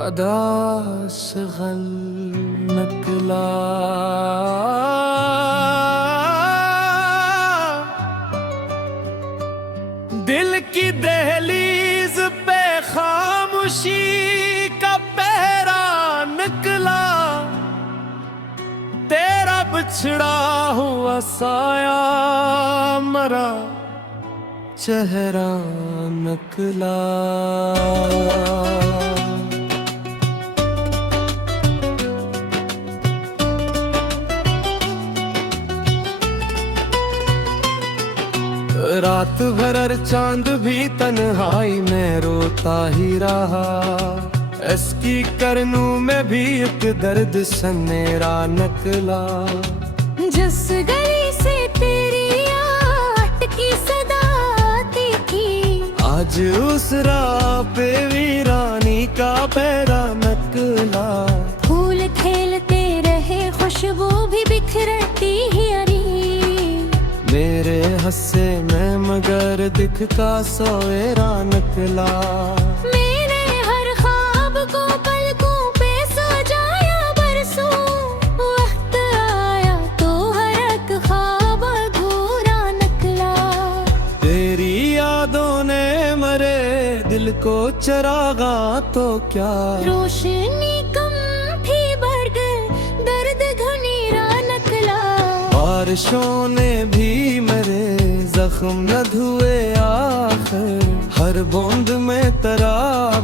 अदा से गल निकला। दिल की दहलीज पे खामोशी का पहरा निकला। तेरा बिछड़ा हुआ साया मरा चेहरा निकला। रात भर चांद भी तन्हाई में रोता ही रहा। इसकी करनू में भी एक दर्द सनेरा निकला। जिस गली से तेरी अटकी सदा आती थी, आज उस राह पे वीरानी का पैरा निकला। फूल खेलते रहे खुशबू भी बिखरती ही अरी। मेरे हंसे में मगर दिख का सवेरा निकला। मैंने हर ख्वाब को पलकों पे सजाया बरसों। वक्त आया तो हर एक ख्वाब अधूरा निकला। तेरी यादों ने मरे दिल को चरागा तो क्या। रोशनी कम थी बढ़ गई, दर्द घनेरा निकला। बारिशों ने भी मेरे जख्म न धुए आखिर। हर बूंद में तेरा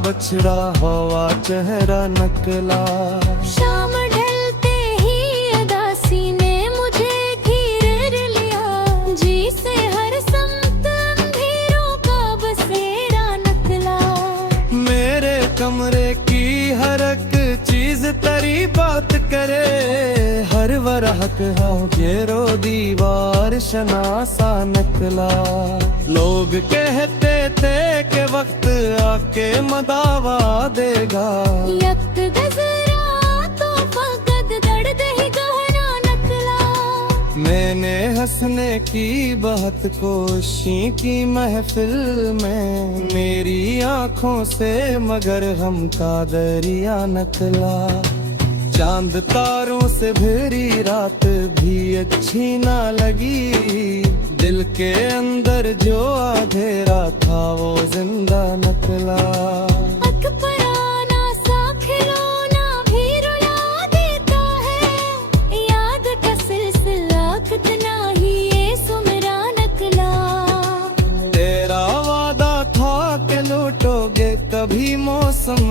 बछड़ा हुआ चेहरा निकला। शाम ढलते ही अदासी ने मुझे घेर लिया। जी से हर समत अंधेरों का बसेरा निकला। मेरे कमरे की हर एक चीज तेरी बात करे। हर वरहक हो घेरो दीवार शनासा निकला। लोग कहते थे कि वक्त आके मदावा देगा। यक्त गजरा तो फकत दर्द ही गहरा निकला। मैंने हंसने की बहुत कोशिश की महफिल में। मेरी आंखों से मगर हम का दरिया निकला। चांद तारों से भरी रात भी अच्छी ना लगी। दिल के अंदर जो अंधेरा था वो जिंदा निकला। अकबराना सा खिलौना भी रुला देता है। याद का सिलसिला कितना ही ये सुमरा निकला। तेरा वादा था कि लौटोगे कभी मौसम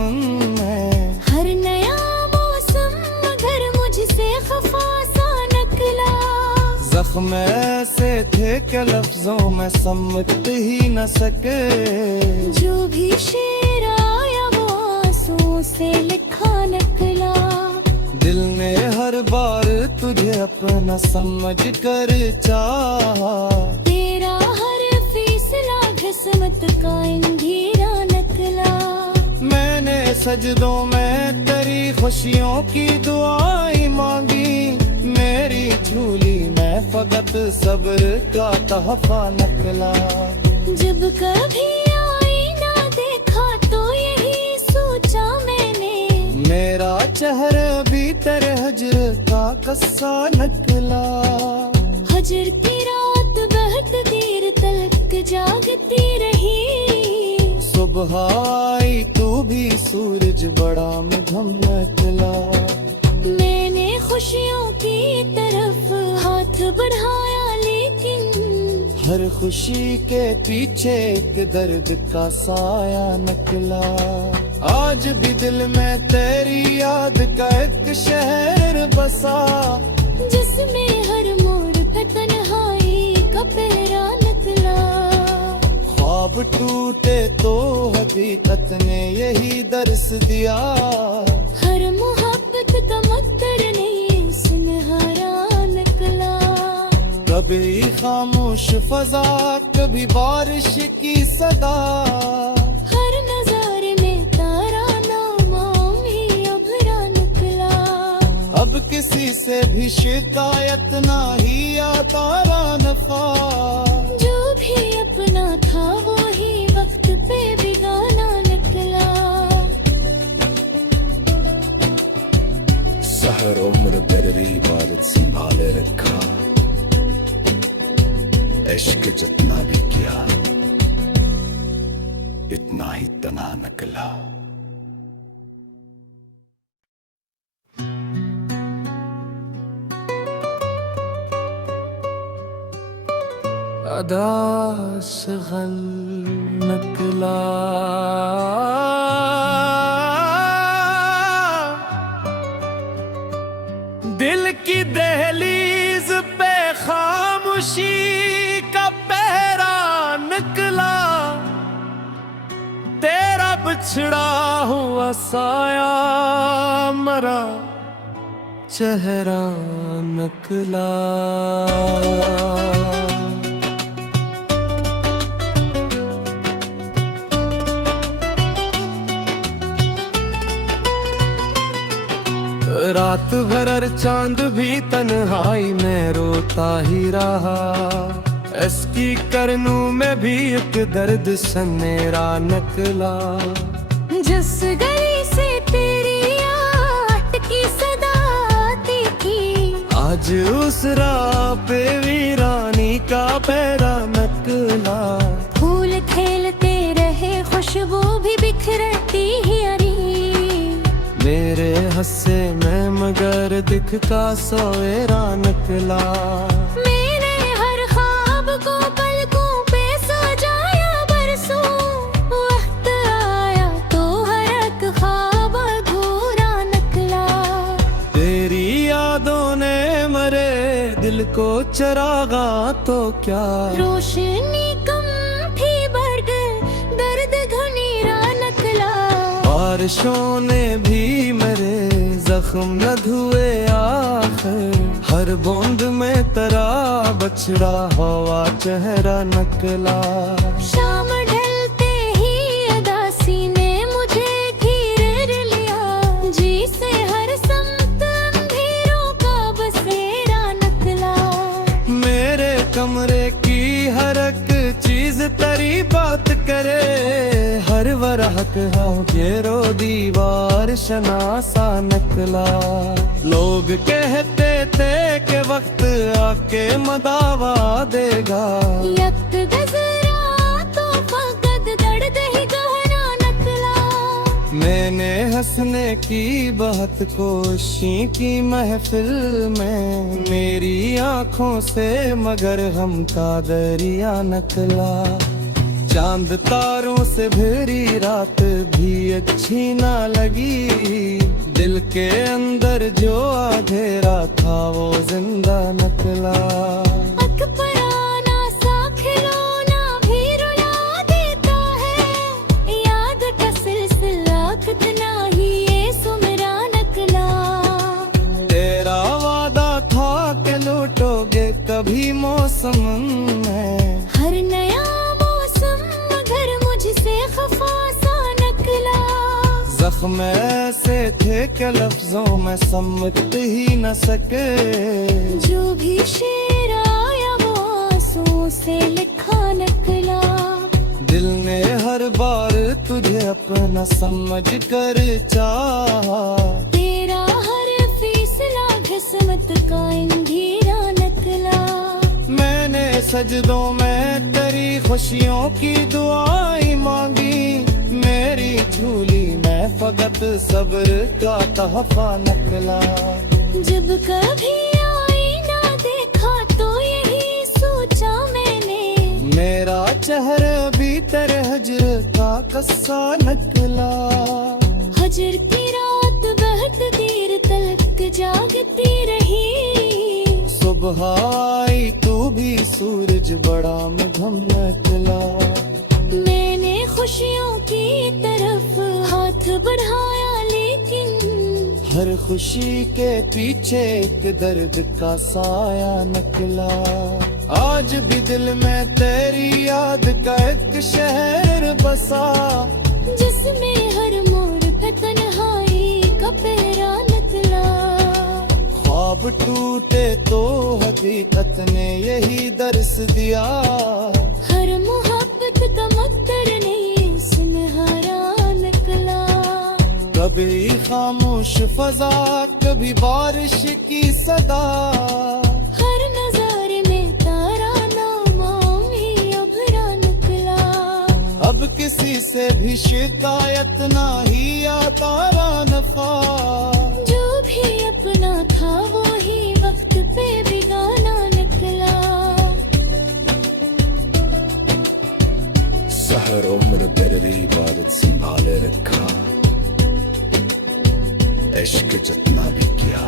में। हर नया मुझसे खफा सा निकला। जख्म ऐसे थे कि लफ्जों में समझ ही न सके। जो भी शेर आया वो आंसू से लिखा निकला। दिल ने हर बार तुझे अपना समझ कर चाहा। तेरा हर फैसला किस्मत का अंधेरा निकला। मैंने सजदों में तेरी खुशियों की दुआएं मांगी। मेरी झूली में फकत सब्र का तहफा निकला। जब कभी आईना देखा तो यही सोचा मैंने। मेरा चेहरा भी तेरे हजर का कस्सा निकला। हजर की रात बहुत देर तक जागती रही। सुबह आई तू भी सूरज बड़ा मध्यम निकला। मैंने खुशियों की तरफ हाथ बढ़ाया लेकिन हर खुशी के पीछे एक दर्द का साया निकला। आज भी दिल में तेरी याद का एक शहर बसा। जिसमें हर मोड़ पे तन्हाई का पहरा निकला। ख्वाब टूटे तो हकीकत ने यही दर्स दिया। हर मोहब्बत का मकदर नहीं सुनहरा निकला। कभी खामोश फजा कभी बारिश की सदा। हर नजारे में तारा नामामी अभरा निकला। अब किसी से भी शिकायत ना ही आता नफा। जो भी अपना था वो ही वक्त पे बिगाना निकला। इश्क जितना भी किया इतना ही तना निकला। अदा से गल निकला दिल की दहलीज पे खामोशी का पहरा निकला। तेरा बिछड़ा हुआ साया मरा चेहरा निकला। रात भर चांद भी तन्हाई में रोता ही रहा। इसकी करनू में भी एक दर्द सनेरा निकला। जिस गली से तेरी आट की सदा आती थी आज उस राह पे वीरानी का पैरा निकला। फूल खेलते रहे खुशबू भी बिखरती ही अरी। मेरे हंसे में मगर दिख का सोएरा निकला। मैंने हर ख्वाब को पलकों पे सजाया बरसों। वक्त आया तो हर एक ख्वाब अधूरा निकला। तेरी यादों ने मरे दिल को चरागा तो क्या। रोशनी कम थी बढ़ गई दर्द घनेरा निकला। बारिशों ने भी मेरे जख्म न धुए आखिर। हर बूंद में तेरा बछड़ा हुआ चेहरा निकला। शाम ढलते ही अदासी ने मुझे घेर लिया। जी से हर समत अंधेरों का बसेरा निकला। मेरे कमरे की हर एक चीज तेरी बात करे। हर वरहक हो घेरो दीवार शनासा निकला। लोग कहते थे कि वक्त आके मदावा देगा। यक्त गजरा तो फकत दर्द ही गहरा निकला। मैंने हंसने की बहुत कोशिश की महफिल में। मेरी आंखों से मगर हम का दरिया निकला। चांद तारों से भरी रात भी अच्छी ना लगी। दिल के अंदर जो अंधेरा था वो जिंदा निकला। अकबराना सा खिलौना भी रुला देता है। याद का सिलसिला कितना ही ये सुमरा निकला। तेरा वादा था कि लौटोगे कभी मौसम में। हर नया से खफा सा निकला। जख्म ऐसे थे कि लफ्जों में समझ ही न सके। जो भी शेर आया वो आंसुओं से लिखा निकला। दिल ने हर बार तुझे अपना समझ कर चाहा। तेरा हर फैसला किस्मत का अंधेरा निकला। मैंने सजदों में तेरी खुशियों की दुआएं मांगी। मेरी झूली में फकत सब्र का तहफा निकला। जब कभी आईना देखा तो यही सोचा मैंने। मेरा चेहरा भी तेरे हजर का कस्सा निकला। हजर की रात बहुत देर तक जागती रही। सुबह आई तू भी सूरज बड़ा मधम निकला। मैंने खुशियों की तरफ हाथ बढ़ाया लेकिन हर खुशी के पीछे एक दर्द का साया निकला। आज भी दिल में तेरी याद का एक शहर बसा। जिसमें हर मोड़ पे तन्हाई का पहरा निकला। ख्वाब टूटे तो हकीकत ने यही दर्स दिया। हर मोहब्बत का मकदर नहीं सुनहरा निकला। कभी खामोश फजा कभी बारिश की सदा। हर नजारे में तारा नामा भी शिकायत ना ही आता नफा। जो भी अपना था वो ही वक्त पे बिगाना निकला। सहर उम्र मेरी इबादत संभाले रखा, इश्क जितना भी किया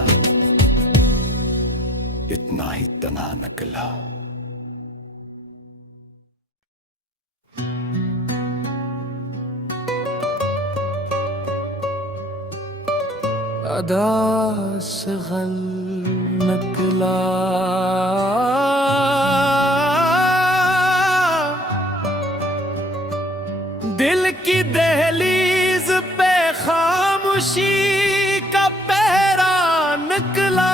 इतना ही तना निकला। अदा से गल निकला, दिल की दहलीज पे खामोशी का पहरा निकला।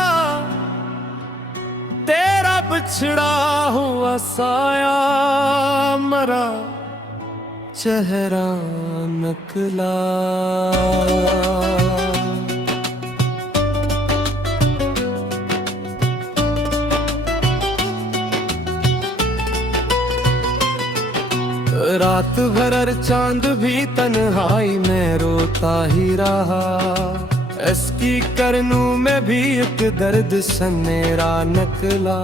तेरा बिछड़ा हुआ साया मरा चेहरा निकला। रात भर चांद भी तन्हाई में रोता ही रहा। इसकी करनू में भी एक दर्द सनेरा निकला।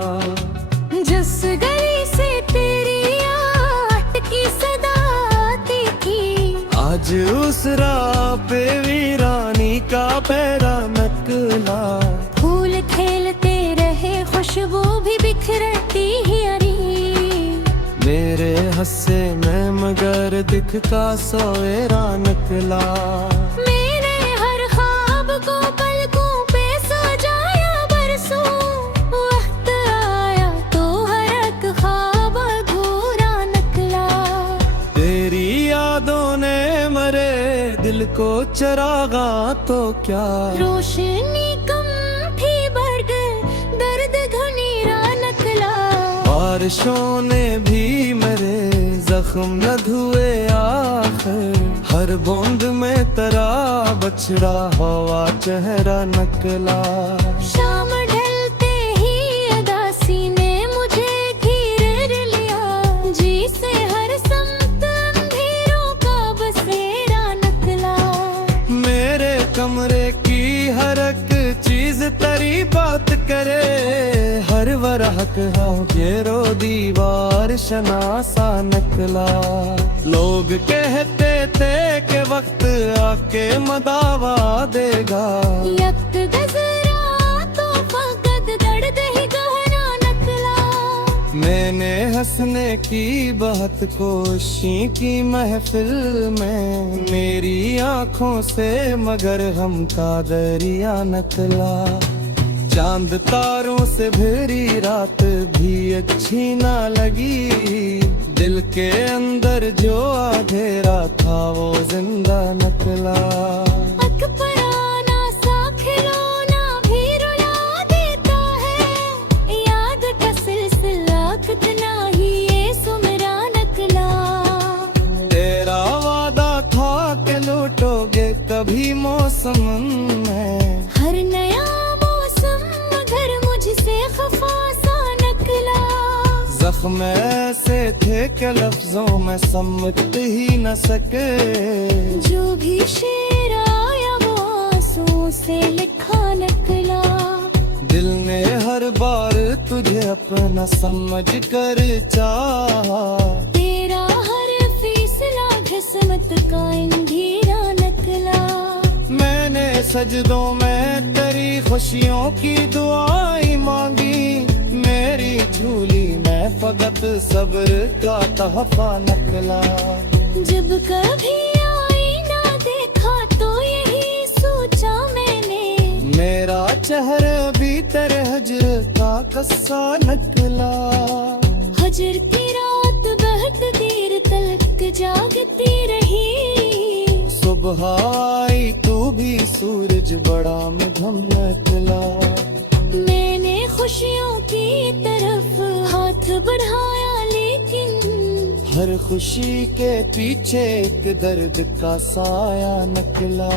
जिस गली से तेरी आट की सदा आती थी, आज उस राह पे वीरानी का पैरा निकला। फूल खेलते रहे खुशबू भी बिखरती ही अरी। मेरे हंसे में मगर दिखता सवेरा निकला। मेरे हर ख्वाब को पलकों पे सजाया बरसों। वक्त आया तो हर एक ख्वाब अधूरा निकला। तेरी यादों ने मरे दिल को चरागा तो क्या। रोशनी कम थी बढ़ गई दर्द घनेरा निकला। बारिशों ने भी मेरे जख्म न धुए आखिर। हर बूंद में तेरा बछड़ा हवा चेहरा निकला। शाम ढलते ही अदासी ने मुझे घेर लिया। जी से हर समत अंधेरों का बसेरा निकला। मेरे कमरे की हर एक चीज तेरी बात करे। हर वरहक घेरो दीवार शनासा निकला। लोग कहते थे कि वक्त आके मदावा देगा। यक्त गजरा तो फकत दर्द ही गहरा निकला। मैंने हंसने की बहुत कोशिश की महफिल में। मेरी आंखों से मगर हम का दरिया निकला। चांद तारों से भरी रात भी अच्छी ना लगी। दिल के अंदर जो अंधेरा था वो जिंदा निकला। अकबराना सा खिलौना भी रुला देता है। याद का सिलसिला कितना ही ये सुमरा निकला। तेरा वादा था कि लौटोगे कभी मौसम में। हर नया मुझसे खफा सा निकला। जख्म ऐसे थे कि लफ्जों में समझ ही न सके। जो भी शेर आया वो आंसू से लिखा निकला। दिल ने हर बार तुझे अपना समझ कर चाहा। तेरा हर फैसला किस्मत का अंधेरा निकला। मैंने सजदों में तेरी खुशियों की दुआएं मांगी। मेरी झूली में फकत सब्र का तहफा निकला। जब कभी आईना देखा तो यही सोचा मैंने। मेरा चेहरा भी तेरे हजर का कस्सा निकला। हजर की रात बहुत देर तक जागती रही। सुबह आई तू भी सूरज बड़ा मध्यम निकला। मैंने खुशियों की तरफ हाथ बढ़ाया लेकिन हर खुशी के पीछे एक दर्द का साया निकला।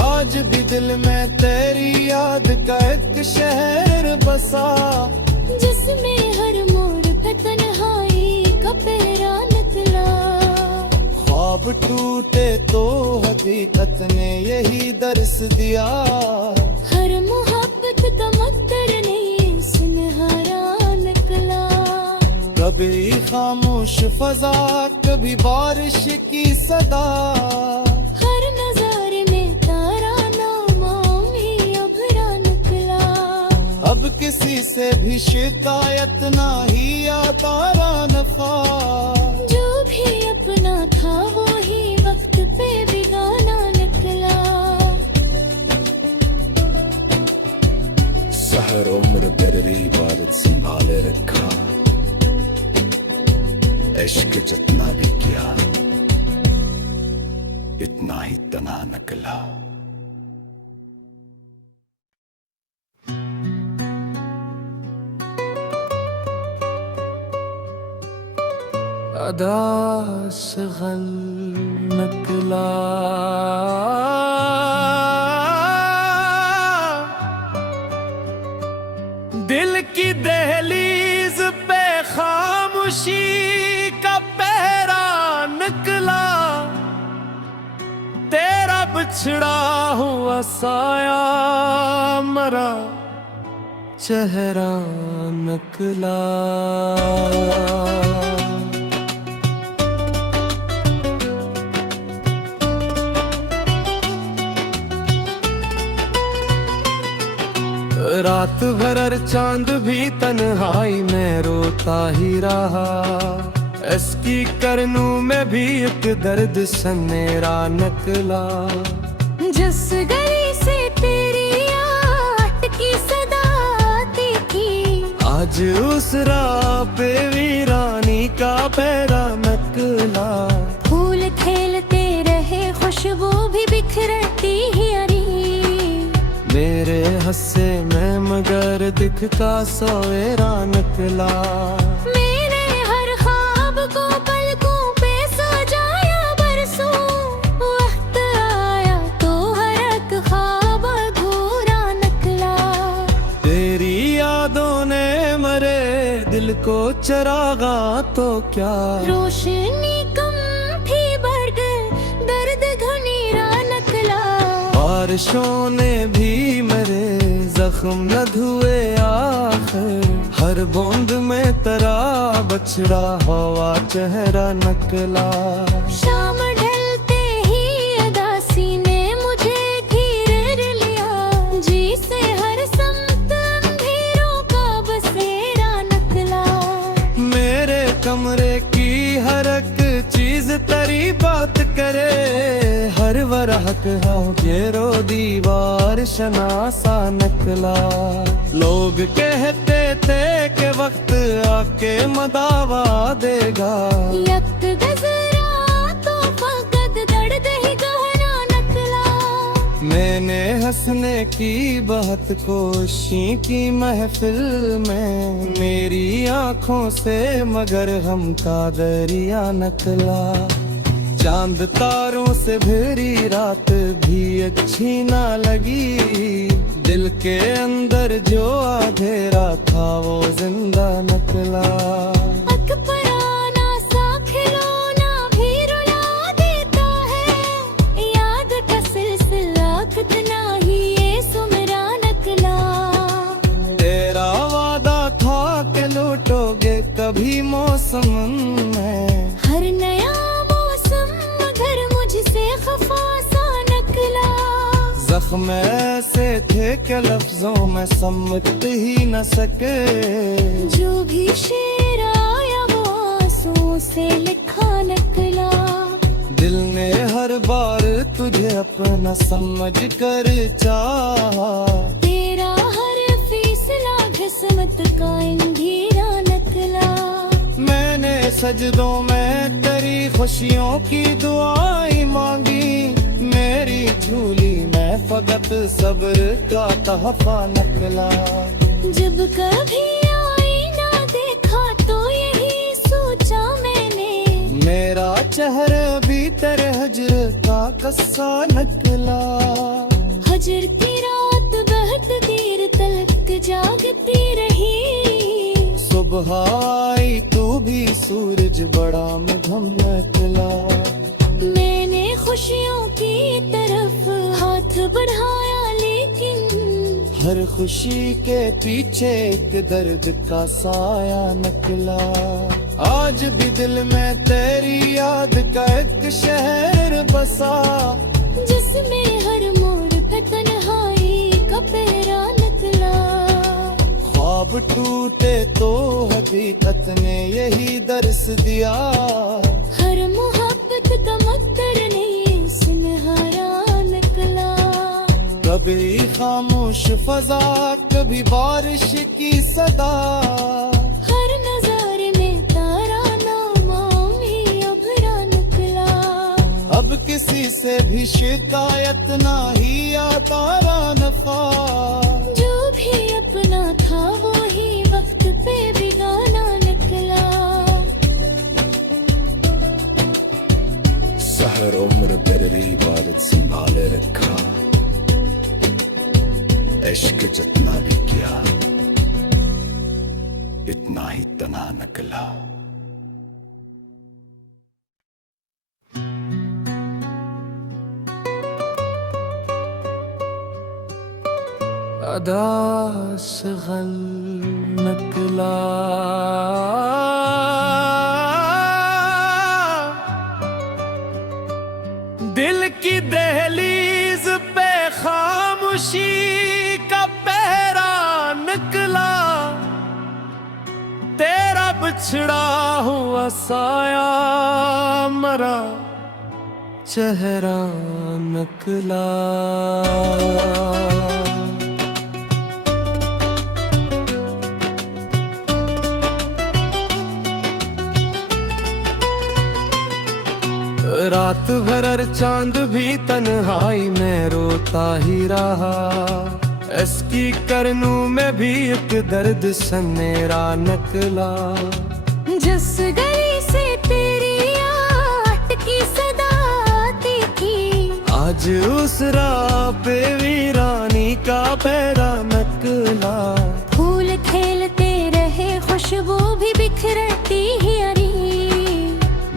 आज भी दिल में तेरी याद का एक शहर बसा। जिसमें हर मोड़ पे तन्हाई का पहरा निकला। ख्वाब ख्वाब टूटे तो हकीकत ने यही दर्श दिया। हर मोहब्बत का मकदर नहीं सुनहरा निकला। कभी खामोश फजा, कभी बारिश की सदा, हर नजारे में तारा नामामी अभरा निकला। अब किसी से भी शिकायत ना ही आता नफा। जो भी अपना था वो ही वक्त पे बिगाना निकला। सहर उम्र बेरी इबादत संभाले रखा, इश्क जितना भी किया इतना ही तना निकला। अदा से गल निकला, दिल की दहलीज पे खामोशी का पहरा निकला। तेरा बिछड़ा हुआ साया मरा चेहरा निकला। रात भर चांद भी तन्हाई में रोता ही रहा। इसकी करनों में भी एक दर्द सनेरा निकला। जिस गली से तेरी आट की सदा आती थी, आज उस राह पे वीरानी का पैरा निकला। फूल खेलते रहे खुशबू भी बिखरती ही अरी। मेरे हंसे में मगर दिख का सवेरा निकला। मैंने हर ख्वाब को पलकों पे सजाया बरसों। वक्त आया तो हर एक ख्वाब अधूरा निकला। तेरी यादों ने मरे दिल को चरागा तो क्या। रोशनी कम थी बढ़ गए दर्द घनेरा निकला। बारिशों ने भी मेरे जख्म न धुए आखिर। हर बूंद में तेरा बछड़ा हवा चेहरा निकला। शाम ढलते ही अदासी ने मुझे घेर लिया। जी से हर समत अंधेरों का बसेरा निकला। मेरे कमरे की हर एक चीज तेरी बात करे। हर वरहक गेरो दीवार शनासा निकला। लोग कहते थे कि वक्त आके मदावा देगा। यक्त गजरा तो फकत दर्द ही गहरा निकला। मैंने हंसने की बहुत कोशिश की महफिल में। मेरी आंखों से मगर हम का दरिया निकला। चांद तारों से भरी रात भी अच्छी ना लगी। दिल के अंदर जो अंधेरा था वो जिंदा निकला। अकबराना सा खिलौना भी रुला देता है। याद का सिलसिला कितना ही ये सुमरा निकला। तेरा वादा था कि लौटोगे कभी मौसम में। हर नया मौसम मगर मुझसे खफा सा निकला। जख्म ऐसे थे कि लफ्जों में समझ ही न सके। जो भी शेर आया वो आंसू से लिखा निकला। दिल ने हर बार तुझे अपना समझ कर चाहा। तेरा हर फैसला किस्मत का अंधेरा निकला। मैंने सजदों में तेरी खुशियों की दुआएं मांगी। मेरी झूली में फकत सब्र का तहफा निकला। जब कभी आईना देखा तो यही सोचा मैंने। मेरा चेहरा भी तेरे हजर का कस्सा निकला। हजर की रात बहुत देर तक जागती रही। सुबह आई तू भी सूरज बड़ा मधम निकला। खुशियों की तरफ हाथ बढ़ाया, लेकिन हर खुशी के पीछे एक दर्द का साया निकला। आज भी दिल में तेरी याद का एक शहर बसा, जिसमें हर मोड़ पे तन्हाई का पहरा निकला। ख्वाब टूटे तो हकीकत ने यही दर्स दिया, हर मोहब्बत का मकदर नहीं सुनहरा निकला। कभी खामोश फजा, कभी बारिश की सदा, हर नजारे में तारा नाम ही अभरा निकला। अब किसी से भी शिकायत ना ही आता नफा, जो भी अपना था वो ही वक्त पे बिगाना निकला। सहर उम्र मेरी इबादत संभाले रखा, इश्क जितना भी किया इतना ही तना निकला। अदा से गल निकला, दिल की दहलीज पे खामोशी का पहरा निकला। तेरा बिछड़ा हुआ साया मरा चेहरा निकला। रात भर चांद भी तन्हाई में रोता ही रहा, इसकी करनू में भी एक दर्द सनेरा निकला। जिस गली से तेरी आट की सदा आती थी, आज उस राह पे वीरानी का पैरा निकला। फूल खेलते रहे खुशबू भी बिखरती ही अरी,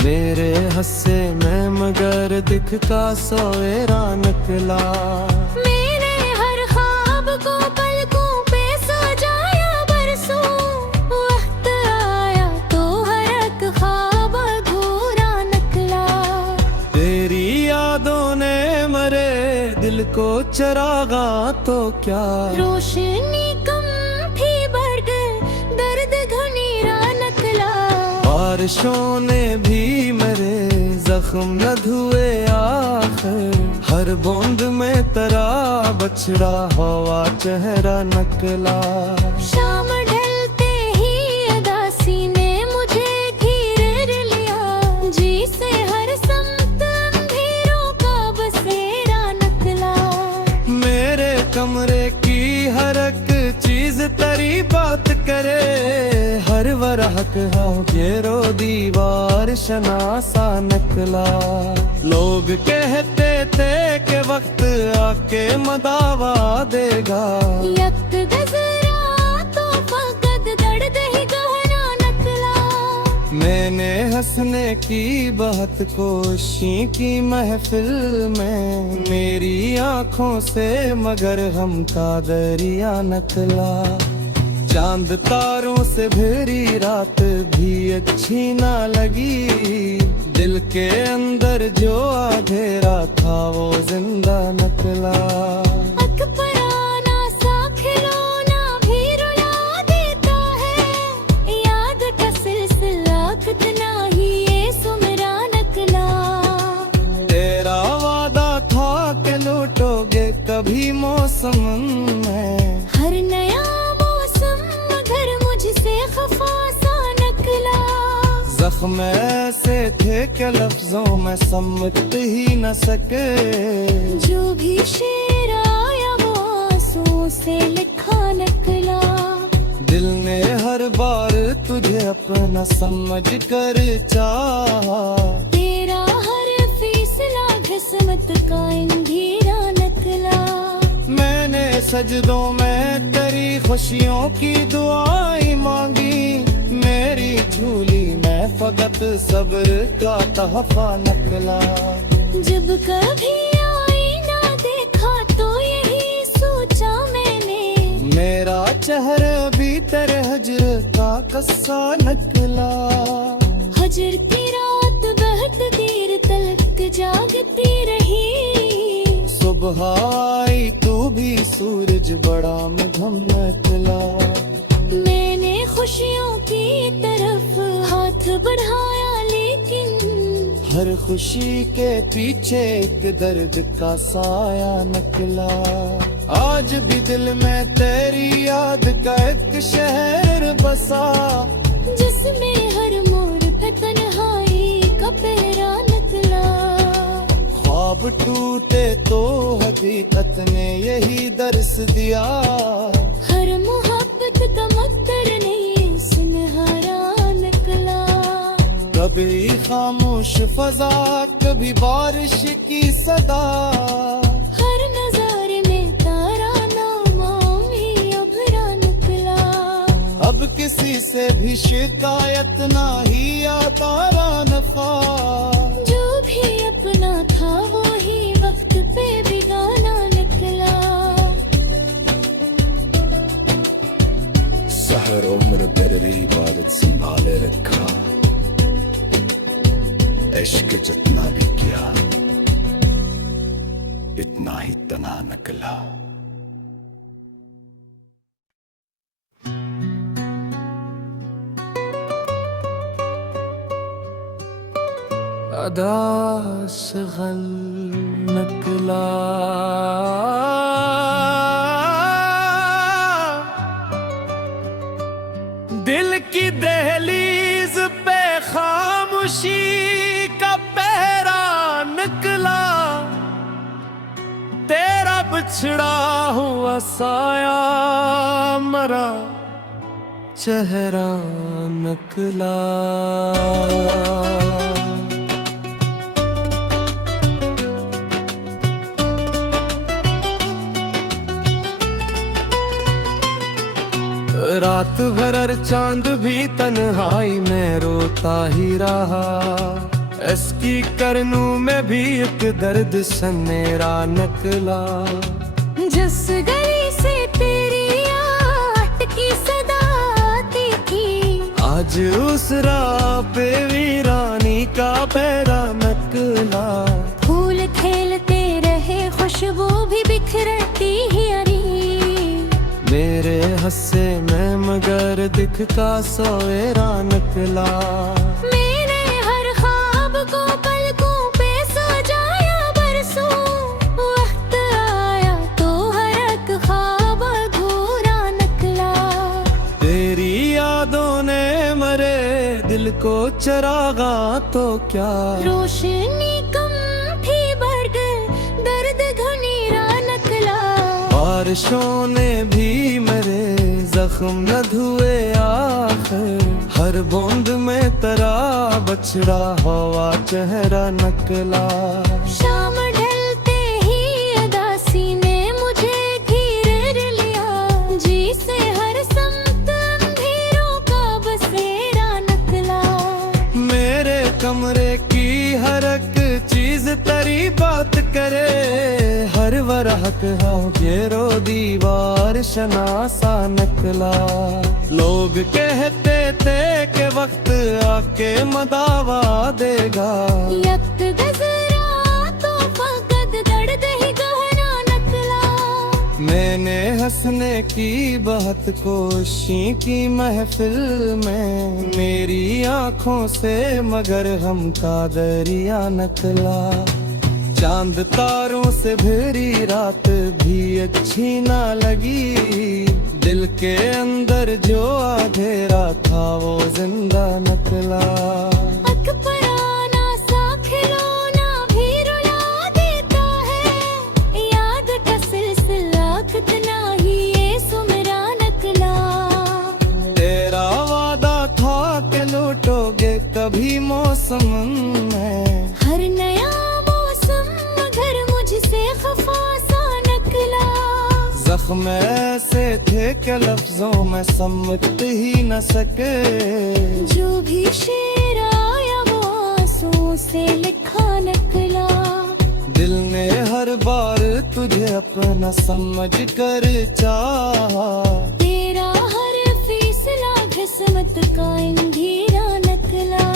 मेरे हंसे में मगर दिखता सवेरा निकला। मैंने हर ख्वाब को पलकों पे सजाया बरसों, वक्त आया तो हर एक ख्वाब अधूरा निकला। तेरी यादों ने मरे दिल को चरागा तो क्या, रोशनी कम थी बढ़ गए दर्द घनेरा निकला। बारिशों ने भी मेरे जख्म न धुए आखिर, हर बूंद में तेरा बछड़ा हवा चेहरा निकला। शाम ढलते ही अदासी ने मुझे घेर लिया, जी से हर समत अंधेरों का बसेरा निकला। मेरे कमरे की हर एक चीज तेरी बात करे, हर वरहक हो घेरो दीवार शनासा निकला। लोग कहते थे कि वक्त आके मदावा देगा, यक्त गजरा तो फकत दर्द ही गहरा निकला। मैंने हंसने की बहुत कोशिश की महफिल में, मेरी आंखों से मगर हम का दरिया निकला। चांद तारों से भरी रात भी अच्छी ना लगी, दिल के अंदर जो अंधेरा था वो जिंदा निकला। अकबराना सा खिलौना भी रुला देता है, याद का सिलसिला कितना ही ये सुमरा निकला। तेरा वादा था कि लौटोगे कभी मौसम में, हर नया मुझसे खफा सा निकला। जख्म ऐसे थे कि लफ्जों में समझ ही न सके, जो भी शेर आया वो आंसू से लिखा निकला। दिल ने हर बार तुझे अपना समझ कर चाहा, तेरा हर फैसला किस्मत का अंधेरा निकला। मैंने सजदों में तेरी खुशियों की दुआएं मांगी, मेरी झूली में फकत सब्र का तहफा निकला। जब कभी आईना देखा तो यही सोचा मैंने, मेरा चेहरा भी तेरे हजर का कस्सा निकला। हजर की रात बहुत देर तक जागती रही, सुबह आई तू भी सूरज बड़ा मधम निकला। मैंने खुशियों की तरफ हाथ बढ़ाया लेकिन हर खुशी के पीछे एक दर्द का साया निकला। आज भी दिल में तेरी याद का एक शहर बसा, जिसमें हर मोड़ पे तन्हाई का पहरा निकला। ख्वाब टूटे तो हकीकत ने यही दर्स दिया, हर मोहब्बत का मकदर नहीं सुनहरा निकला। कभी खामोश फजा, कभी बारिश की सदा, हर नजारे में तारा नामामी अभरा निकला। अब किसी से भी शिकायत ना ही तारा नफा, जो भी अपना था वो ही वक्त पे बिगाना निकला। सहर उम्र तेरी इबादत संभाले रखा, इश्क जितना भी किया इतना ही तना निकला। अदा से गल निकला, दिल की दहलीज पे खामोशी का पहरा निकला। तेरा बिछड़ा हुआ साया मरा चेहरा निकला। रात भर चांद भी तन्हाई में रोता ही रहा, इसकी करनू में भी एक दर्द सनेरा निकला। जिस गली से तेरी आट की सदा आती थी, आज उस राह पे वीरानी का पैरा निकला। फूल खेलते रहे खुशबू भी बिखरती ही अरी, मेरे हंसे में मगर दिखता सोएरा निकला। मैंने हर ख्वाब को पलकों पे सजाया बरसों, वक्त आया तो हर एक ख्वाब अधूरा निकला। तेरी यादों ने मरे दिल को चरागा तो क्या, रोशनी कम थी बढ़ गई दर्द घनेरा निकला। बारिशों ने भी मेरे जख्म न धुए आखिर, हर बूंद में तेरा बछड़ा हुआ चेहरा निकला। शाम ढलते ही अदासी ने मुझे घेर लिया, जी से हर समत अंधेरों का बसेरा निकला। मेरे कमरे की हर एक चीज तेरी बात करे, हर वरहक हो घेरो दीवार शनासा निकला। लोग कहते थे कि वक्त आके मदावा देगा, यक्त गजरा तो फकत दर्द ही गहरा निकला। मैंने हंसने की बहुत कोशिश की महफिल में, मेरी आंखों से मगर हम का दरिया निकला। चांद तारों से भरी रात भी अच्छी ना लगी, दिल के अंदर जो अंधेरा था वो जिंदा निकला। अकबराना सा खिलौना भी रुला देता है, याद का सिलसिला कितना ही ये सुमरा निकला। तेरा वादा था कि लौटोगे कभी मौसम में, हर नया मौसम मगर मुझसे खफा सा निकला। जख्म ऐसे थे कि लफ्जों में समझ ही न सके, जो भी शेर आया वो आंसुओं से लिखा निकला। अपना समझ कर चाहा। तेरा हर फैसला किस्मत का अंधेरा निकला।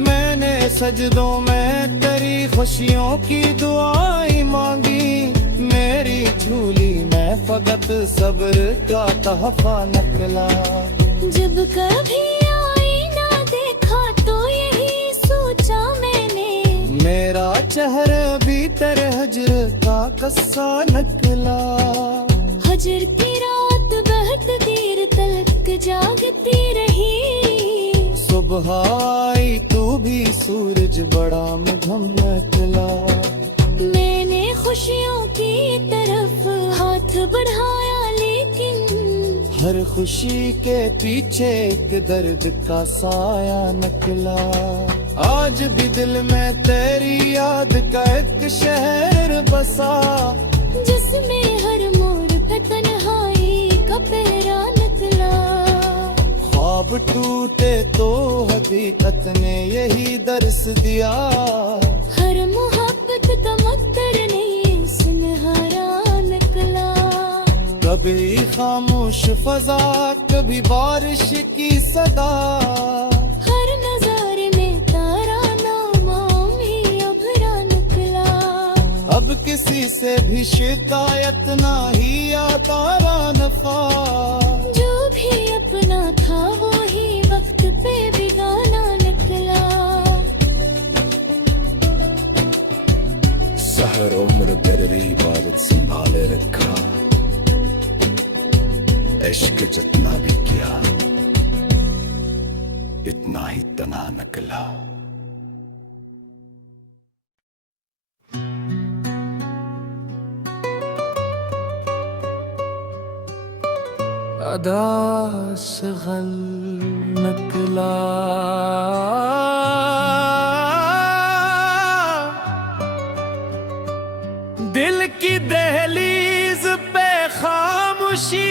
मैंने सजदों में तेरी खुशियों की दुआएं मांगी। मेरी झूली में फकत सब्र का तहफा निकला। जब कभी आईना देखा तो यही सोचा मैंने, मेरा चेहरा भी तेरे हजर का कस्सा निकला। हजर की रात बहुत देर तक जागती रही। सुबह आई तू भी सूरज बड़ा मधम निकला। मैंने खुशियों की तरफ हाथ बढ़ाया लेकिन हर खुशी के पीछे एक दर्द का साया निकला। आज भी दिल में तेरी याद का एक शहर बसा, जिसमें हर मोड़ पे तन्हाई का पहरा निकला। ख्वाब टूटे तो हकीकत ने यही दर्स दिया। हर मोहब्बत का मकदर नहीं सुनहरा निकला। कभी खामोश फजा, कभी बारिश की सदा। हर नजारे में तारा नामामी अभरा निकला। अब किसी से भी शिकायत ना ही आता नफा। जो भी अपना था वो ही वक्त पे बिगाना निकला। सहर उम्र तेरी इबादत संभाले रखा। इश्क जितना भी किया इतना ही तना निकला। अदा से गल निकला। दिल की दहलीज पे खामोशी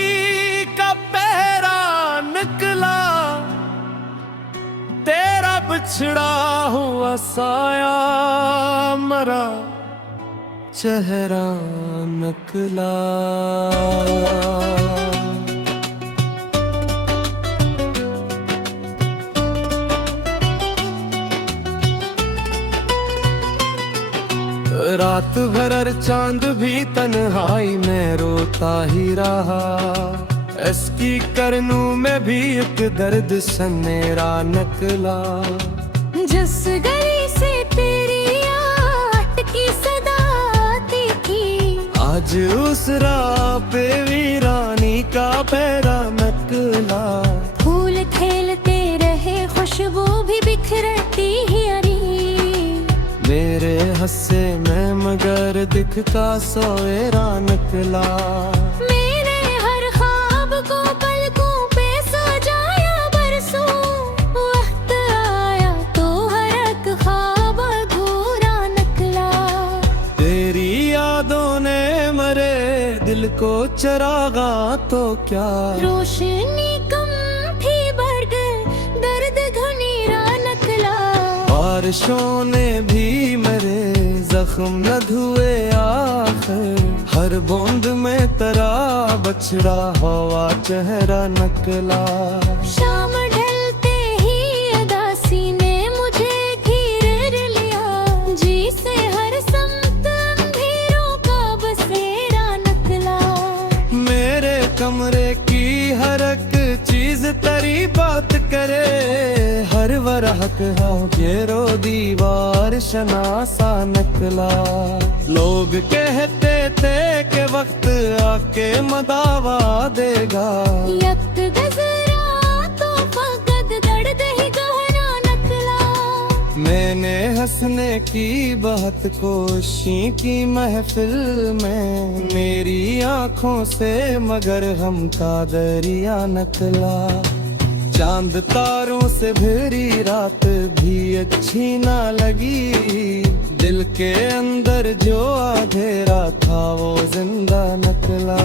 का पहरा निकला। तेरा बिछड़ा हुआ साया मरा चेहरा निकला। रात भर चांद भी तन्हाई में रोता ही रहा। इसकी करनों में भी एक दर्द सनेरा निकला। जिस गली से तेरी आट की सदा आती थी, आज उस राह पे वीरानी का पैरा निकला। फूल खेलते रहे खुशबू भी बिखरती ही अरी। मेरे हंसे में मगर दिखता सोएरा निकला। मेरे हर ख्वाब को पलकों पे सजाया बरसों। वक्त आया तो हर एक ख्वाब अधूरा निकला। तेरी यादों ने मरे दिल को चरागा तो क्या। रोशनी कम थी बढ़ गई दर्द घुनीरा निकला। बारिशों ने भी मेरे जख्म न धुए आखिर। हर बूंद में तेरा बछड़ा हवा चेहरा निकला। शाम ढलते ही उदासी ने मुझे घेर लिया। जी से हर समत अंधेरों का बसेरा निकला। मेरे कमरे की हर एक चीज तेरी बात करे। हर वरहक हो घेरो दीवार शनासा निकला। लोग कहते थे कि वक्त आके मदावा देगा। यक्त गजरा तो फकत दर्द ही गहरा निकला। मैंने हंसने की बहुत कोशिश की महफिल में। मेरी आंखों से मगर हम का दरिया निकला। चांद तारों से भरी रात भी अच्छी ना लगी। दिल के अंदर जो अंधेरा था वो जिंदा निकला।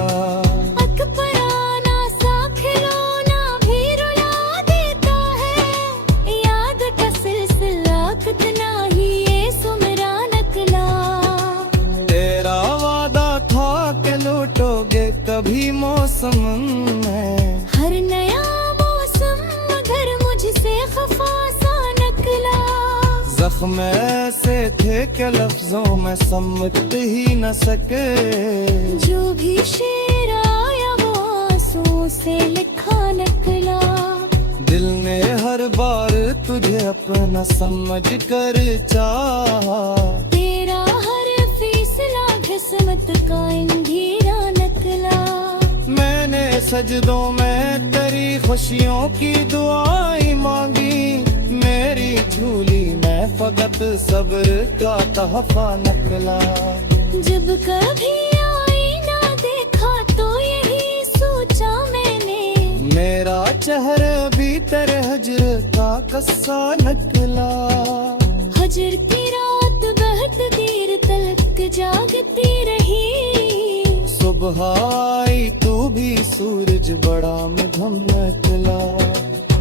अकबराना सा खिलौना भी रुला देता है। याद का सिलसिला कितना ही ये सुमरा निकला। तेरा वादा था जख्म ऐसे थे कि लफ्जों में समझ ही न सके। जो भी शेर आया वो आंसू से लिखा नकला। दिल ने हर बार तुझे अपना समझ कर चाहा। तेरा हर फैसला किस्मत का अंधेरा नकला। मैंने सजदों में तेरी खुशियों की दुआएं मांगी। मेरी झूली में फकत सब्र का तहफा नकला। जब कभी आईना देखा तो यही सोचा मैंने, मेरा चेहरा भी तेरे हजर का कस्सा नकला। हजर की रात बहुत देर तक जागती रही। सुबह आई तू भी सूरज बड़ा मध्यम निकला।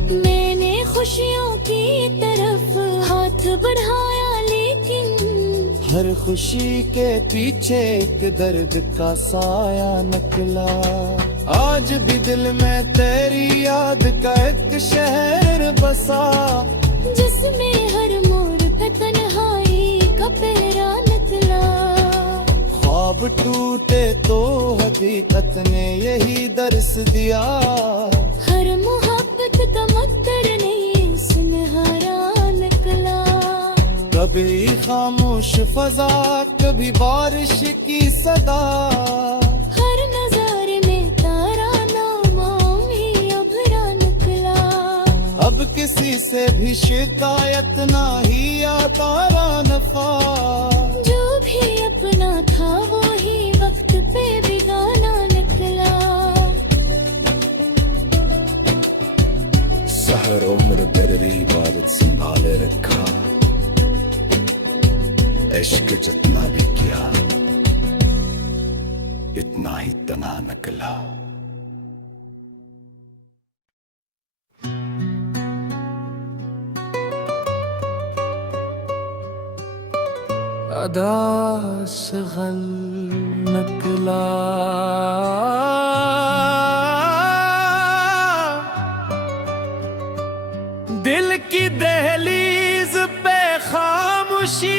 मैंने खुशियों की तरफ हाथ बढ़ाया लेकिन हर खुशी के पीछे एक दर्द का साया निकला। आज भी दिल में तेरी याद का एक शहर बसा, जिसमें हर मोड़ पे तन्हाई का पहरा निकला। ख्वाब टूटे तो हकीकत ने यही दर्स दिया। हर मोहब्बत का मुकद्दर नहीं सुनहरा निकला। कभी खामोश फजा, कभी बारिश की सदा। हर नजारे में तारा नाम ही अभरा निकला। अब किसी से भी शिकायत ना ही आता नफा। जो भी अपना था वो ही वक्त पे बिगाना निकला। सहर उम्र तेरी इबादत संभाले रखा। इश्क जितना भी किया इतना ही तना निकला। अदा से गल निकला। दिल की दहलीज पे खामोशी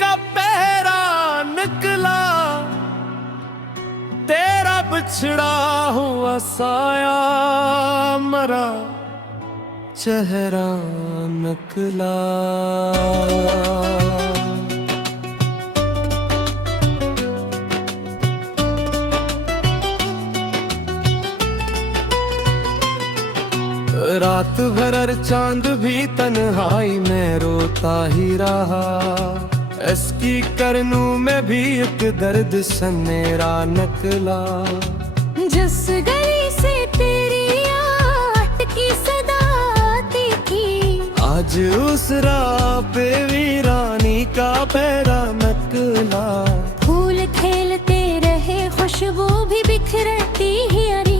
का पहरा निकला। तेरा बिछड़ा हुआ साया मरा चेहरा निकला। रात भर चांद भी तन्हाई में रोता ही रहा। इसकी करनू में भी एक दर्द सनेरा निकला। जिस गली से तेरी आट की सदा आती थी, आज उस राह पे वीरानी का पैरा निकला। फूल खेलते रहे खुशबू भी बिखरती ही अरी।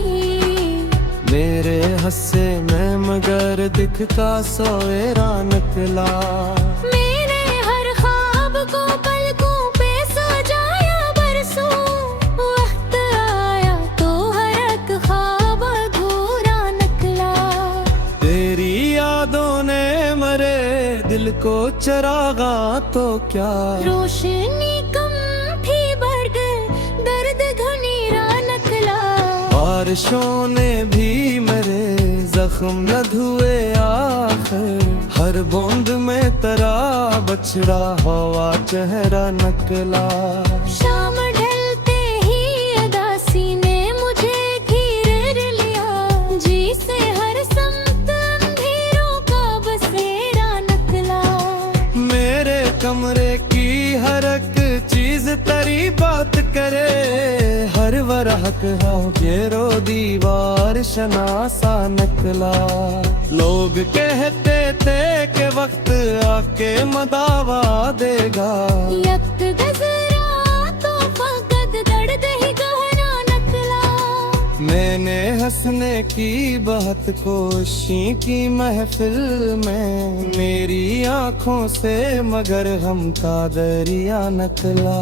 मेरे हंसे में मगर दिखता सोएरा निकला। मैंने हर ख्वाब को पलकों पे सजाया बरसों। वक्त आया तो हर एक ख्वाब अधूरा निकला। तेरी यादों ने मरे दिल को चरागा तो क्या। रोशनी कम थी बढ़ गए दर्द घनेरा निकला। बारिशों ने भी मेरे जख्म न धुए आखिर। हर बूंद में तेरा बछड़ा हवा चेहरा निकला। शाम ढलते ही अदासी ने मुझे घेर लिया। जी से हर समत अंधेरों का बसेरा निकला। मेरे कमरे की हर एक चीज तेरी बात करे। हर वरहक हो घेरो दीवार शनासा निकला। लोग कहते थे कि वक्त आके मदावा देगा। यक्त गजरा तो फकत दर्द ही गहरा निकला। मैंने हंसने की बहुत कोशिश की महफिल में। मेरी आंखों से मगर हम का दरिया निकला।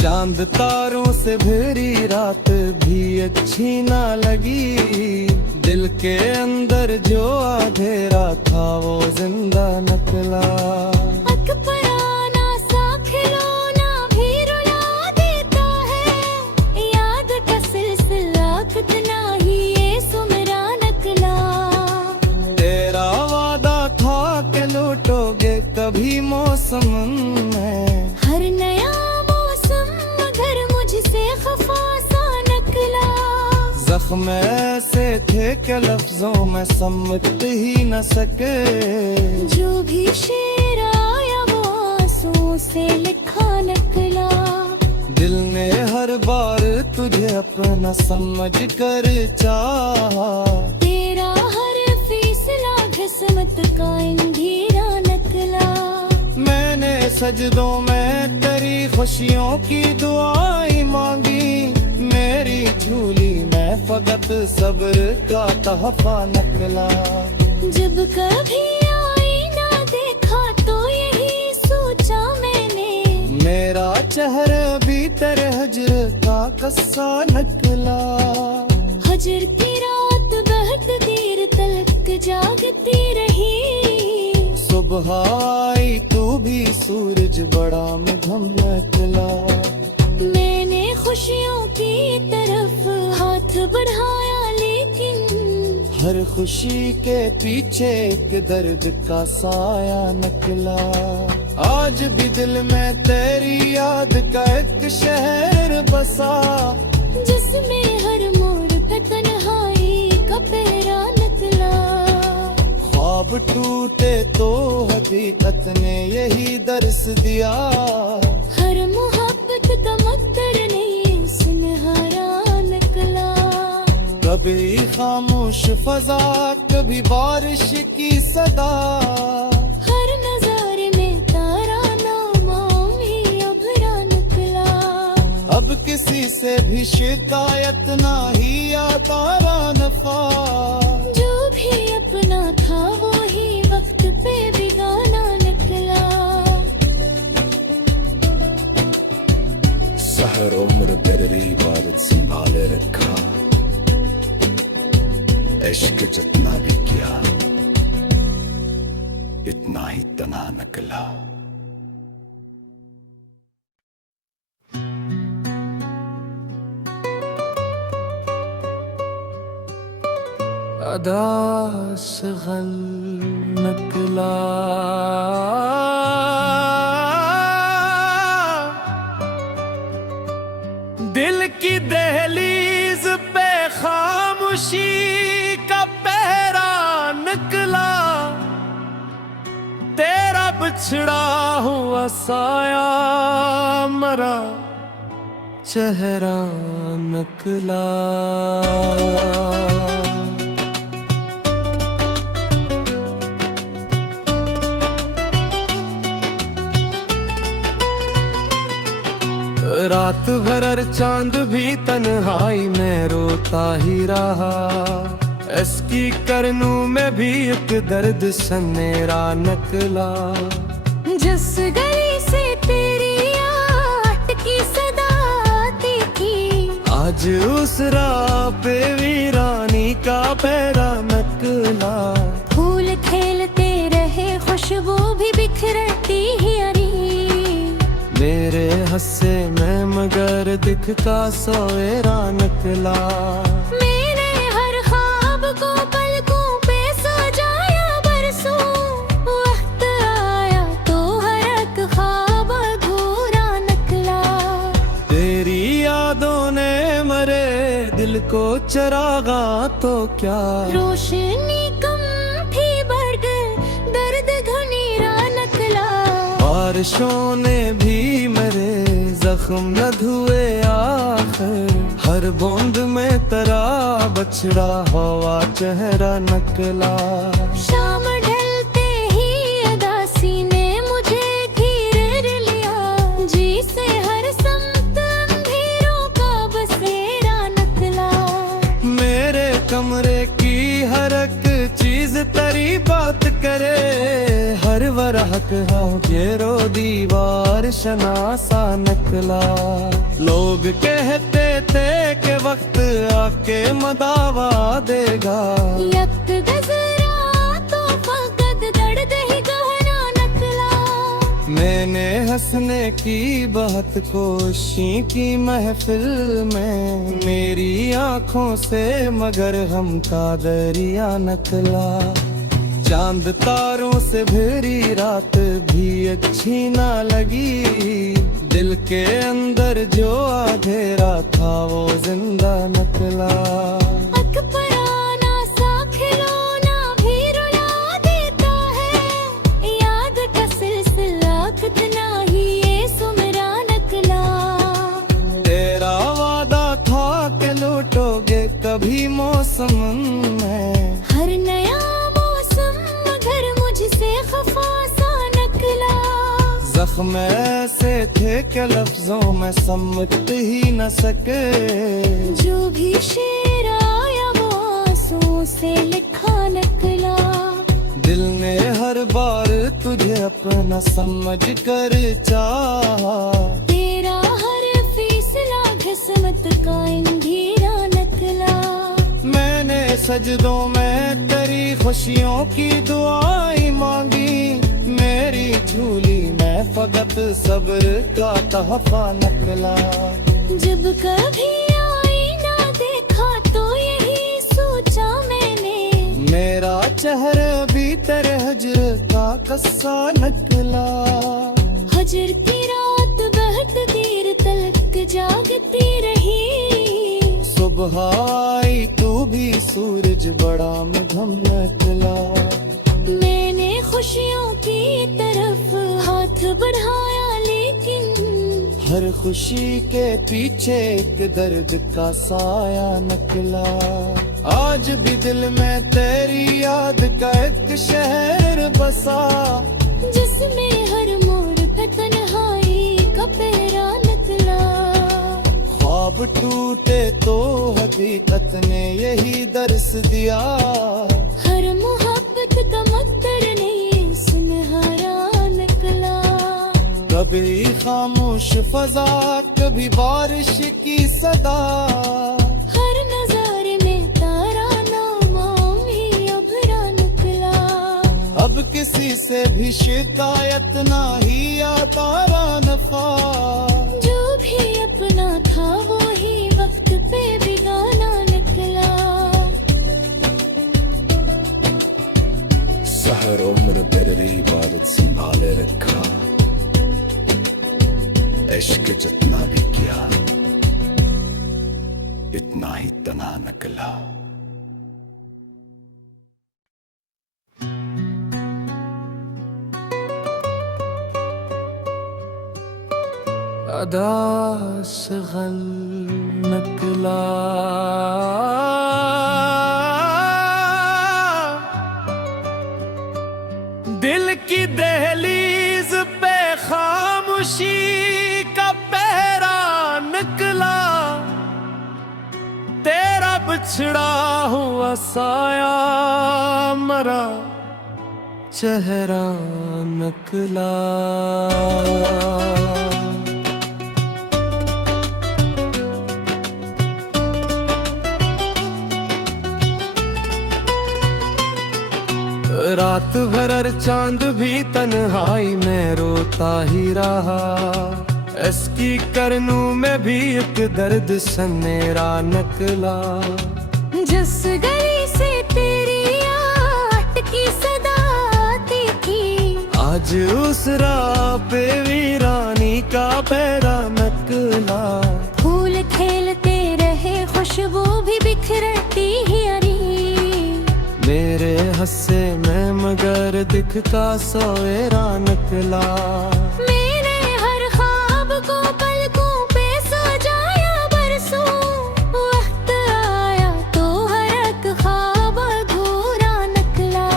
चांद तारों से भरी रात भी अच्छी ना लगी। दिल के अंदर जो अंधेरा था वो जिंदा निकला। कभी मौसम में। हर नया मौसम मगर मुझसे खफा सा निकला। जख्म ऐसे थे कि लफ्जों में समझ ही न सके। जो भी शेर आया वो आंसू से लिखा निकला। दिल ने हर बार तुझे अपना समझ कर चाहा। तेरा हर फैसला किस्मत का अंधेरा निकला। मैंने सजदों में तेरी खुशियों की दुआएं मांगी। मेरी झूली में फकत सब्र का तहफा निकला। जब कभी आईना देखा तो यही सोचा मैंने। मेरा चेहरा भी तेरे हजर का कस्सा निकला। हजर की रात बहुत देर तक जागती रही। सुबह आई तू भी सूरज बड़ा मध्यम निकला। मैंने खुशियों की तरफ हाथ बढ़ाया लेकिन हर खुशी के पीछे एक दर्द का साया निकला। आज भी दिल में तेरी याद का एक शहर बसा। जिसमें हर मोड़ पे तन्हाई का पहरा निकला। ख्वाब टूटे तो हकीकत ने यही दर्स दिया। हर मोहब्बत का मकदर नहीं सुनहरा निकला। कभी खामोश फजा कभी बारिश की सदा। हर नजारे में तारा नामामी अभरा निकला। अब किसी से भी शिकायत ना ही आता नफा। जो भी अपना था वो ही वक्त पे बिगाना निकला। सहर उम्र तेरी इबादत संभाले रखा। इश्क जितना भी किया इतना ही तना निकला। अदा से गल निकला। दिल की दहलीज पे खामोशी का पहरा निकला। तेरा बिछड़ा हुआ साया मरा चेहरा निकला। रात भर चांद भी तन्हाई में रोता ही रहा। इसकी करनू में भी एक दर्द सनेरा निकला। जिस गली से तेरी आट की सदा आती थी। आज उस राह पे वीरानी का पैरा निकला। फूल खेलते रहे खुशबू भी बिखरती ही अरी। मेरे हंसे में मगर दिखता सोएरा निकला। मैंने हर ख्वाब को पलकों पे सजाया बरसों। वक्त आया तो हर एक ख्वाब अधूरा निकला। तेरी यादों ने मरे दिल को चरागा तो क्या। रोशनी कम थी बढ़ गई दर्द घनेरा निकला। बारिशों ने भी मेरे जख्म न धुए आखिर। हर बूंद में तेरा बछड़ा हुआ चेहरा निकला। शाम ढलते ही अदासी ने मुझे घेर लिया। जी से हर समत अंधेरों का बसेरा निकला। मेरे कमरे की हर एक चीज तेरी बात करे। हर वरहक हो घेरो दीवार शनासा निकला। लोग कहते थे कि वक्त आके मदावा देगा। यक्त गजरा तो फकत दर्द ही गहरा निकला। मैंने हंसने की बहुत कोशिश की महफिल में। मेरी आंखों से मगर हम का दरिया निकला। चांद तारों से भरी रात भी अच्छी ना लगी, दिल के अंदर जो अंधेरा था वो जिंदा निकला। अकबराना सा खिलौना भी रुला देता है, याद का सिलसिला कितना ही ये सुमरा नकला। तेरा वादा था कि लौटोगे कभी मौसम में, हर नया मौसम मगर मुझसे खफा सा नकला। जख्म ऐसे थे कि लफ्जों में समझ ही न सके, जो भी शेर आया वो आंसू से लिखा नकला। दिल ने हर बार तुझे अपना समझ कर चाहा, तेरा हर फैसला किस्मत का अंधेरा नकला। मैंने सजदों में तेरी खुशियों की दुआएं मांगी, मेरी झूली में फकत सब्र का तहफा नकला। जब कभी आईना देखा तो यही सोचा मैंने, मेरा चेहरा भी तेरे हजर का कस्सा निकला। हजर की रात बहुत देर तक जागती रही, सुबह आई तू भी सूरज बड़ा मध्यम निकला। मैंने खुशियों की तरफ हाथ बढ़ाया लेकिन हर खुशी के पीछे एक दर्द का साया निकला। आज भी दिल में तेरी याद का एक शहर बसा, जिसमें हर मोड़ पे तन्हाई का पहरा निकला। ख्वाब टूटे तो हकीकत ने यही दर्स दिया, हर मोहब्बत का मकदर नहीं सुनहरा निकला। कभी खामोश फजा कभी बारिश की सदा, हर नजारे में तारा नामामी अभरा निकला। अब किसी से भी शिकायत ना ही आता नफा, जो भी अपना था वो ही वक्त पे बिगाना निकला। सहर उम्र तेरी इबादत संभाले रखा, इश्क जितना भी किया इतना ही तना निकला। अदा से गल निकला, दिल की दहलीज पे खामोशी का पहरा निकला। तेरा बिछड़ा हुआ साया मरा चेहरा निकला। रात भर चांद भी तन्हाई में रोता ही रहा, इसकी करनू में भी एक दर्द सनेरा निकला। जिस गली से तेरी आट की सदा आती थी, आज उस राह पे वीरानी का पैरा निकला। फूल खेलते रहे खुशबू भी बिखरती ही अरी, मेरे हंसे में मगर दिखता सोएरा निकला। मैंने हर ख्वाब को पलकों पे सजाया बरसों, वक्त आया तो हर एक ख्वाब अधूरा निकला।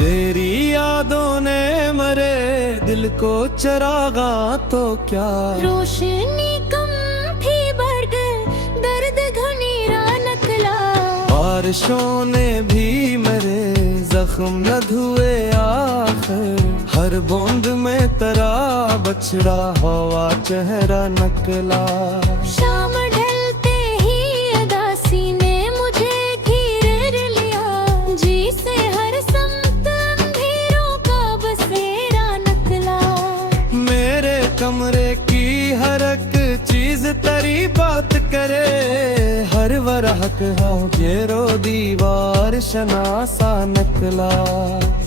तेरी यादों ने मरे दिल को चरागा तो क्या, रोशनी कम थी बढ़ गई दर्द घनेरा निकला। बारिशों ने भी मेरे जख्म न धुए आखिर, हर बूंद में तेरा बछड़ा हवा चेहरा निकला। शाम ढलते ही अदासी ने मुझे घेर लिया, जी से हर समत अंधेरों का बसेरा निकला। मेरे कमरे की हर एक चीज तेज तरी बात करे, हर वरहक हाँ घेरो दीवार शनासा नकला।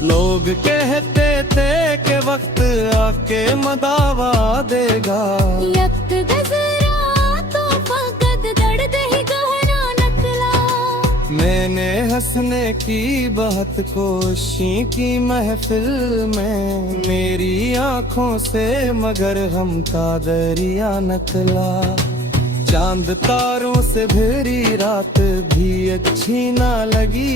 लोग कहते थे कि वक्त आके मदावा देगा, यक्त गजरा तो फकत दर्द ही गहरा नकला। मैंने हंसने की बहुत कोशिश की महफिल में, मेरी आंखों से मगर हम का दरिया नकला। चांद तारों से भरी रात भी अच्छी ना लगी,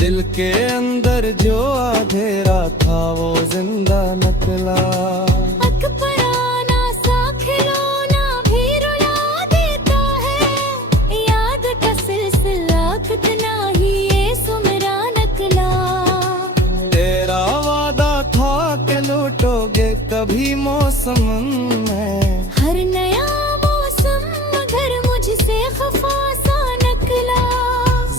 दिल के अंदर जो अंधेरा था वो जिंदा नकला। अकबराना सा खिलौना भी रुला देता है, याद का सिलसिला कितना ही ये सुमरा नकला। तेरा वादा था कि लौटोगे कभी मौसम में, हर नया मौसम मगर मुझसे खफा सा नकला।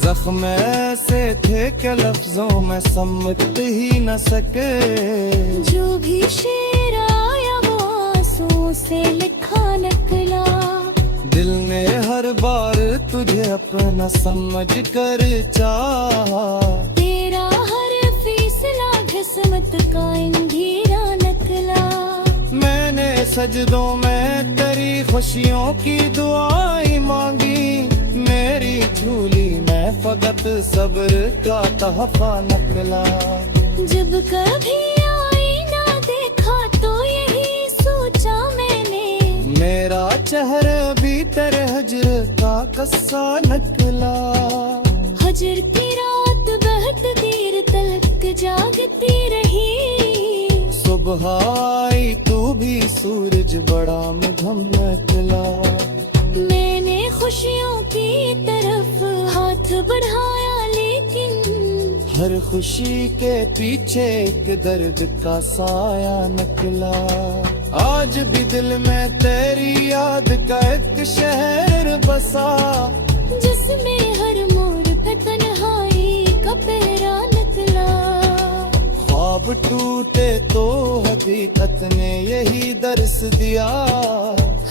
जख्म ऐसे थे कि लफ्जों में समझ ही न सके, जो भी शेर आया वो आंसुओं से लिखा नकला। दिल ने हर बार तुझे अपना समझ कर चाहा, तेरा हर फैसला किस्मत का अंधेरा नकला। मैंने सजदों में तेरी खुशियों की दुआएं मांगी, मेरी झूली में फकत सब्र का तहफा नकला। जब कभी आईना देखा तो यही सोचा मैंने, मेरा चेहरा भी तेरे हजर का कस्सा नकला। हजर की रात बहुत देर तक जागती रही, सुबह आई तू भी सूरज बड़ा मधम नकला। मैंने खुशियों की तरफ हाथ बढ़ाया लेकिन, हर खुशी के पीछे एक दर्द का साया नकला। आज भी दिल में तेरी याद का एक शहर बसा, जिसमें हर मोड़ पे तन्हाई का पहरा नकला। ख्वाब टूटे तो हकीकत ने यही दर्स दिया,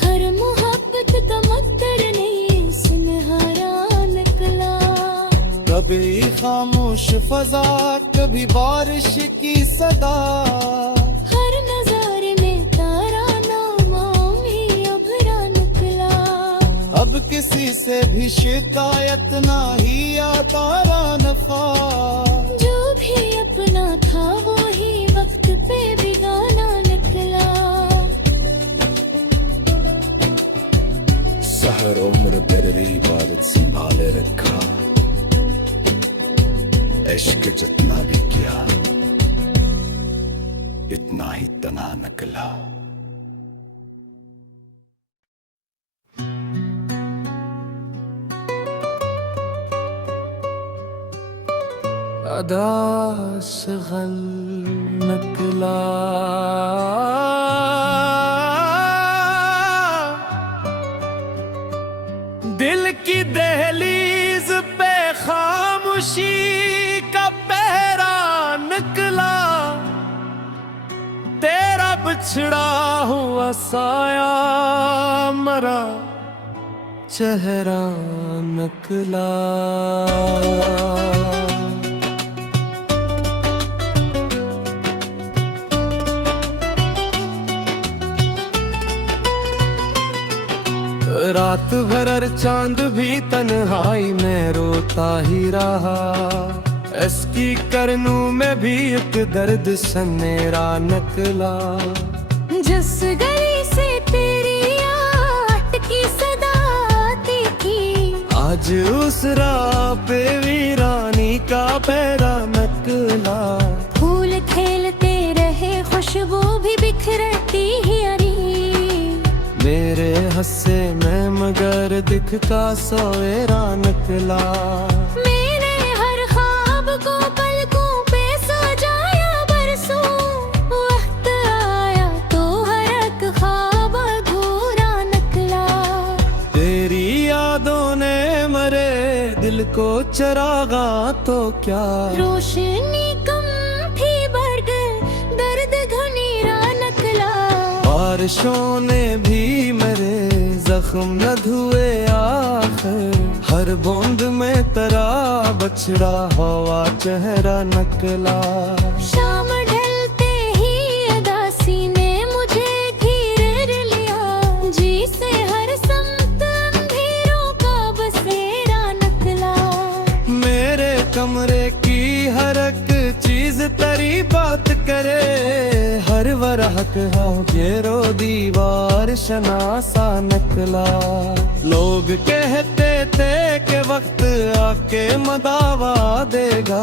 हर मोहब्बत का मकदर नहीं सुनहरा नकला। कभी खामोश फजा कभी बारिश की सदा, हर नजारे में तारा नामामी अभरा निकला। अब किसी से भी शिकायत ना ही आता नफा, जो भी अपना था वो ही वक्त पे बिगाना निकला। सहर उम्र तेरी इबादत संभाले रखा, इश्क जितना भी किया इतना ही तना नकला। अदा से गल नकला, दिल की दहलीज पे खामोशी का पहरा निकला। तेरा बिछड़ा हुआ साया मरा चेहरा नकला। रात भर चांद भी तन्हाई में रोता ही रहा, इसकी करनू में भी एक दर्द सनेरा नकला। जिस गली से तेरी आट की सदा आती थी, आज उस राह पे वीरानी का पैरा नकला। फूल खेलते रहे खुशबू भी बिखरती ही अरी, मेरे हंसे में मगर दिखता सवेरा नकला। मेरे हर ख्वाब को पलकों पे सजाया बरसों, वक्त आया तो हर एक ख्वाब अधूरा नकला। तेरी यादों ने मरे दिल को चरागा तो क्या, रोशनी कम थी बढ़ गए दर्द घनेरा नकला। बारिशों ने भी मेरे जख्म न धुए आखिर, हर बूंद में तरा बछड़ा हवा चेहरा नकला। शाम ढलते ही अदासी ने मुझे घेर लिया, जी से हर समत अंधेरों का बसेरा नकला। मेरे कमरे की हर एक चीज तेरी बात करे, हर वरहक हाँ घेरो दीवार शनासा नकला। लोग कहते थे कि वक्त आके मदावा देगा,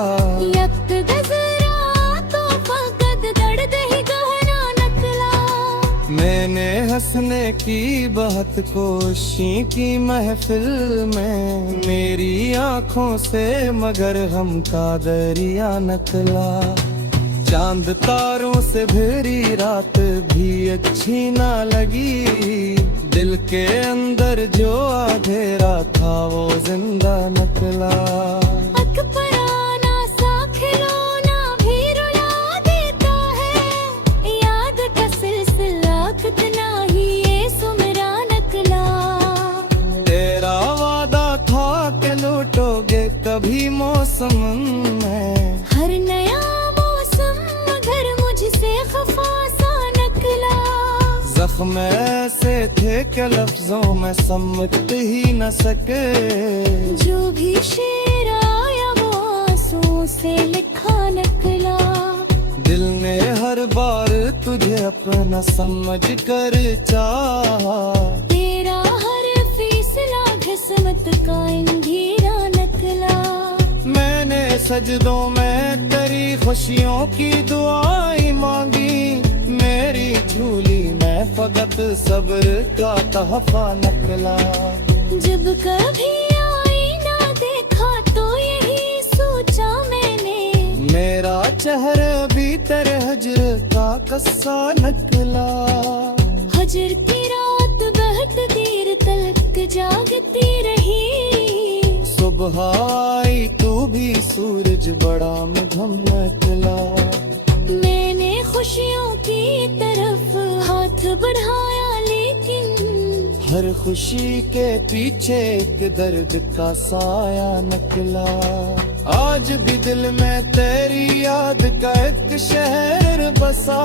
यक्त गजरा तो फकत दर्द ही गहना नकला। मैंने हंसने की बहुत कोशी की महफिल में, मेरी आंखों से मगर हम का दरिया नकला। चांद तारों से भरी रात भी अच्छी ना लगी, दिल के अंदर जो अंधेरा था वो जिंदा नकला। अकबराना सा खिलौना भी रुला देता है, याद का सिलसिला कितना ही ये सुमरा नकला। तेरा वादा था कि लौटोगे कभी मौसम में, हर नया मौसम मगर मुझसे खफा सा नकला। जख्म ऐसे थे कि लफ्जों में समझ ही न सके, जो भी शेर आया वो आंसू से लिखा नकला। दिल ने हर बार तुझे अपना समझ कर चाहा, तेरा हर फैसला किस्मत का अंधेरा नकला। मैंने सजदों में तेरी खुशियों की दुआएं मांगी, मेरी झूली में फकत सब्र का तहफा नकला। जब कभी आईना देखा तो यही सोचा मैंने, मेरा चेहरा भी तेरे हजर का कस्सा नकला। हजर की रात बहुत देर तक जागती रही, सुबह आई तू भी सूरज बड़ा मधम निकला। मैंने खुशियों की तरफ हाथ बढ़ाया लेकिन, हर खुशी के पीछे एक दर्द का साया नकला। आज भी दिल में तेरी याद का एक शहर बसा,